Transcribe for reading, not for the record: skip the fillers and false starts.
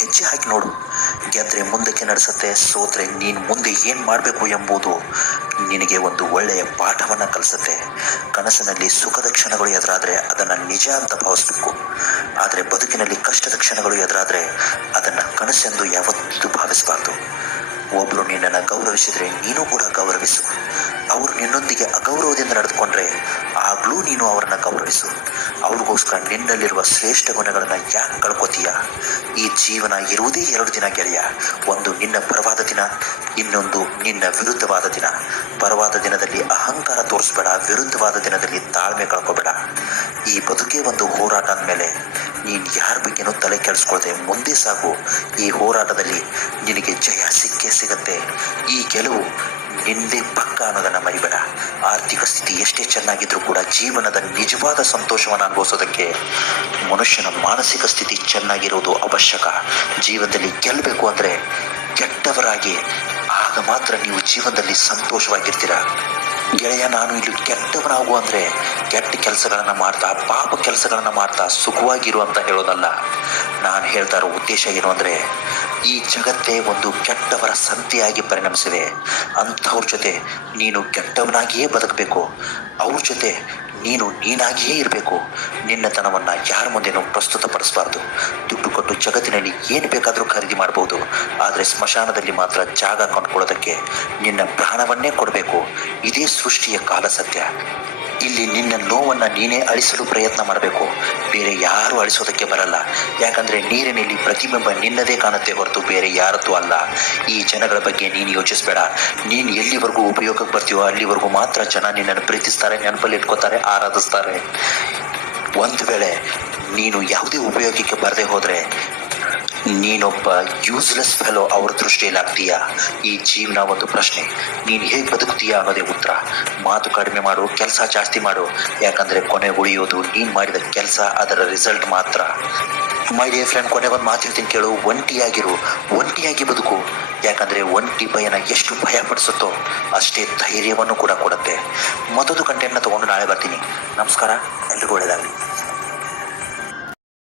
ಹೆಜ್ಜೆ ಹಾಕಿ ನೋಡು. ಗೆದ್ರೆ ಮುಂದಕ್ಕೆ ನಡೆಸುತ್ತೆ, ಸೋತ್ರೆ ನೀನು ಮುಂದೆ ಏನು ಮಾಡಬೇಕು ಎಂಬುದು ನಿನಗೆ ಒಂದು ಒಳ್ಳೆಯ ಪಾಠವನ್ನು ಕಲಿಸುತ್ತೆ. ಕನಸಿನಲ್ಲಿ ಸುಖದ ಕ್ಷಣಗಳು ಎದುರಾದರೆ ಅದನ್ನು ನಿಜ ಅಂತ ಭಾವಿಸ್ಬೇಕು. ಆದರೆ ಬದುಕಿನಲ್ಲಿ ಕಷ್ಟದ ಕ್ಷಣಗಳು ಎದುರಾದರೆ ಅದನ್ನು ಕನಸೆಂದು ಯಾವತ್ತೂ ಭಾವಿಸಬಾರ್ದು. ಒಬ್ಬರು ನಿನ್ನನ್ನು ಗೌರವಿಸಿದರೆ ನೀನು ಕೂಡ ಗೌರವಿಸು. ಅವರು ನಿನ್ನೊಂದಿಗೆ ಅಗೌರವದಿಂದ ನಡೆದುಕೊಂಡ್ರೆ ಆಗಲೂ ನೀನು ಅವರನ್ನ ಗೌರವಿಸು. ಅವ್ರಿಗೋಸ್ಕರ ನಿನ್ನಲ್ಲಿರುವ ಶ್ರೇಷ್ಠ ಗುಣಗಳನ್ನು ಯಾಕೆ ಕಳ್ಕೊತೀಯ? ಈ ಜೀವನ ಇರುವುದೇ 2 ದಿನ ಗೆಳೆಯ. ಒಂದು ನಿನ್ನ ಪರವಾದ ದಿನ, ಇನ್ನೊಂದು ನಿನ್ನ ವಿರುದ್ಧವಾದ ದಿನ. ಪರವಾದ ದಿನದಲ್ಲಿ ಅಹಂಕಾರ ತೋರಿಸ್ಬೇಡ, ವಿರುದ್ಧವಾದ ದಿನದಲ್ಲಿ ತಾಳ್ಮೆ ಕಳ್ಕೊಬೇಡ. ಈ ಬದುಕೇ ಒಂದು ಹೋರಾಟ ಅಂದಮೇಲೆ ನೀನು ಯಾರ ಬಗ್ಗೆನೂ ತಲೆ ಕೆಡಿಸ್ಕೊಳ್ದೆ ಮುಂದೆ ಸಾಗು. ಈ ಹೋರಾಟದಲ್ಲಿ ನಿನಗೆ ಜಯ ಸಿಕ್ಕೇ ಸಿಗತ್ತೆ. ಈ ಗೆಲುವು ನಿಂದೇ ಪಕ್ಕ ಅನ್ನೋದನ್ನು ಮರಿಬೇಡ. ಆರ್ಥಿಕ ಸ್ಥಿತಿ ಎಷ್ಟೇ ಚೆನ್ನಾಗಿದ್ರೂ ಕೂಡ ಜೀವನದ ನಿಜವಾದ ಸಂತೋಷವನ್ನು ಅನುಭವಿಸೋದಕ್ಕೆ ಮನುಷ್ಯನ ಮಾನಸಿಕ ಸ್ಥಿತಿ ಚೆನ್ನಾಗಿರೋದು ಅವಶ್ಯಕ. ಜೀವನದಲ್ಲಿ ಗೆಲ್ಲಬೇಕು ಅಂದರೆ ಕೆಟ್ಟವರಾಗಿ, ಆಗ ಮಾತ್ರ ನೀವು ಜೀವನದಲ್ಲಿ ಸಂತೋಷವಾಗಿರ್ತೀರ. ಗೆಳೆಯ, ನಾನು ಇಲ್ಲಿ ಕೆಟ್ಟವನಾಗು ಅಂದರೆ ಕೆಟ್ಟ ಕೆಲಸಗಳನ್ನು ಮಾಡ್ತಾ, ಪಾಪ ಕೆಲಸಗಳನ್ನು ಮಾಡ್ತಾ ಸುಖವಾಗಿರು ಅಂತ ಹೇಳೋದಲ್ಲ. ನಾನು ಹೇಳ್ತಾ ಇರೋ ಉದ್ದೇಶ ಏನು ಅಂದರೆ, ಈ ಜಗತ್ತೇ ಒಂದು ಕೆಟ್ಟವರ ಸಂತೆಯಾಗಿ ಪರಿಣಮಿಸಿದೆ. ಅಂಥವ್ರ ಜೊತೆ ನೀನು ಕೆಟ್ಟವನಾಗಿಯೇ ಬದುಕಬೇಕು. ಅವ್ರ ಜೊತೆ ನೀನು ನೀನಾಗಿಯೇ ಇರಬೇಕು. ನಿನ್ನತನವನ್ನು ಯಾರ ಮುಂದೆನೂ ಪ್ರಸ್ತುತಪಡಿಸಬಾರ್ದು. ದುಡ್ಡು ಕೊಟ್ಟು ಜಗತ್ತಿನಲ್ಲಿ ಏನು ಬೇಕಾದರೂ ಖರೀದಿ ಮಾಡ್ಬೋದು, ಆದರೆ ಸ್ಮಶಾನದಲ್ಲಿ ಮಾತ್ರ ಜಾಗ ಕೊಂಡ್ಕೊಳ್ಳೋದಕ್ಕೆ ನಿನ್ನ ಪ್ರಾಣವನ್ನೇ ಕೊಡಬೇಕು. ಇದೇ ಸೃಷ್ಟಿಯ ಕಾಲ ಸತ್ಯ. ಇಲ್ಲಿ ನಿನ್ನ ನೋವನ್ನು ನೀನೇ ಅಳಿಸಲು ಪ್ರಯತ್ನ ಮಾಡಬೇಕು, ಬೇರೆ ಯಾರೂ ಅಳಿಸೋದಕ್ಕೆ ಬರಲ್ಲ. ಯಾಕಂದರೆ ನೀರಿನಲ್ಲಿ ಪ್ರತಿಬಿಂಬ ನಿನ್ನದೇ ಕಾಣುತ್ತೆ ಹೊರತು ಬೇರೆ ಯಾರದ್ದು ಅಲ್ಲ. ಈ ಜನಗಳ ಬಗ್ಗೆ ನೀನು ಯೋಚಿಸಬೇಡ. ನೀನು ಎಲ್ಲಿವರೆಗೂ ಉಪಯೋಗಕ್ಕೆ ಬರ್ತೀವೋ ಅಲ್ಲಿವರೆಗೂ ಮಾತ್ರ ಜನ ನಿನ್ನನ್ನು ಪ್ರೀತಿಸ್ತಾರೆ, ನೆನಪಲ್ಲಿ ಇಟ್ಕೋತಾರೆ, ಆರಾಧಿಸ್ತಾರೆ. ಒಂದು ವೇಳೆ ನೀನು ಯಾವುದೇ ಉಪಯೋಗಕ್ಕೆ ಬರದೆ ಹೋದರೆ ನೀನೊಬ್ಬ ಯೂಸ್ಲೆಸ್ ಫೆಲೋ ಅವ್ರ ದೃಷ್ಟಿಯಲ್ಲಿ ಆಗ್ತೀಯಾ? ಈ ಜೀವನ ಒಂದು ಪ್ರಶ್ನೆ. ನೀನು ಹೇಗೆ ಬದುಕ್ತೀಯಾ ಅನ್ನೋದೇ ಉತ್ತರ. ಮಾತು ಕಡಿಮೆ ಮಾಡು, ಕೆಲಸ ಜಾಸ್ತಿ ಮಾಡು. ಯಾಕಂದರೆ ಕೊನೆ ಉಳಿಯೋದು ನೀನು ಮಾಡಿದ ಕೆಲಸ, ಅದರ ರಿಸಲ್ಟ್ ಮಾತ್ರ. ಮೈ ಡಿಯರ್ ಫ್ರೆಂಡ್, ಕೊನೆಗೊಂದು ಮಾತು ಹೇಳ್ತೀನಿ ಕೇಳು. ಒಂಟಿಯಾಗಿರು, ಒಂಟಿಯಾಗಿ ಬದುಕು. ಯಾಕಂದರೆ ಒಂಟಿ ಭಯನ ಎಷ್ಟು ಭಯ ಪಡಿಸುತ್ತೋ ಅಷ್ಟೇ ಧೈರ್ಯವನ್ನು ಕೂಡ ಕೊಡುತ್ತೆ. ಮತ್ತೊಂದು ಕಂಟೆಂಟ್ನ ತೊಗೊಂಡು ನಾಳೆ ಬರ್ತೀನಿ. ನಮಸ್ಕಾರ, ಎಲ್ರಿಗೂ ಒಳ್ಳೆಯದಾಗಲಿ.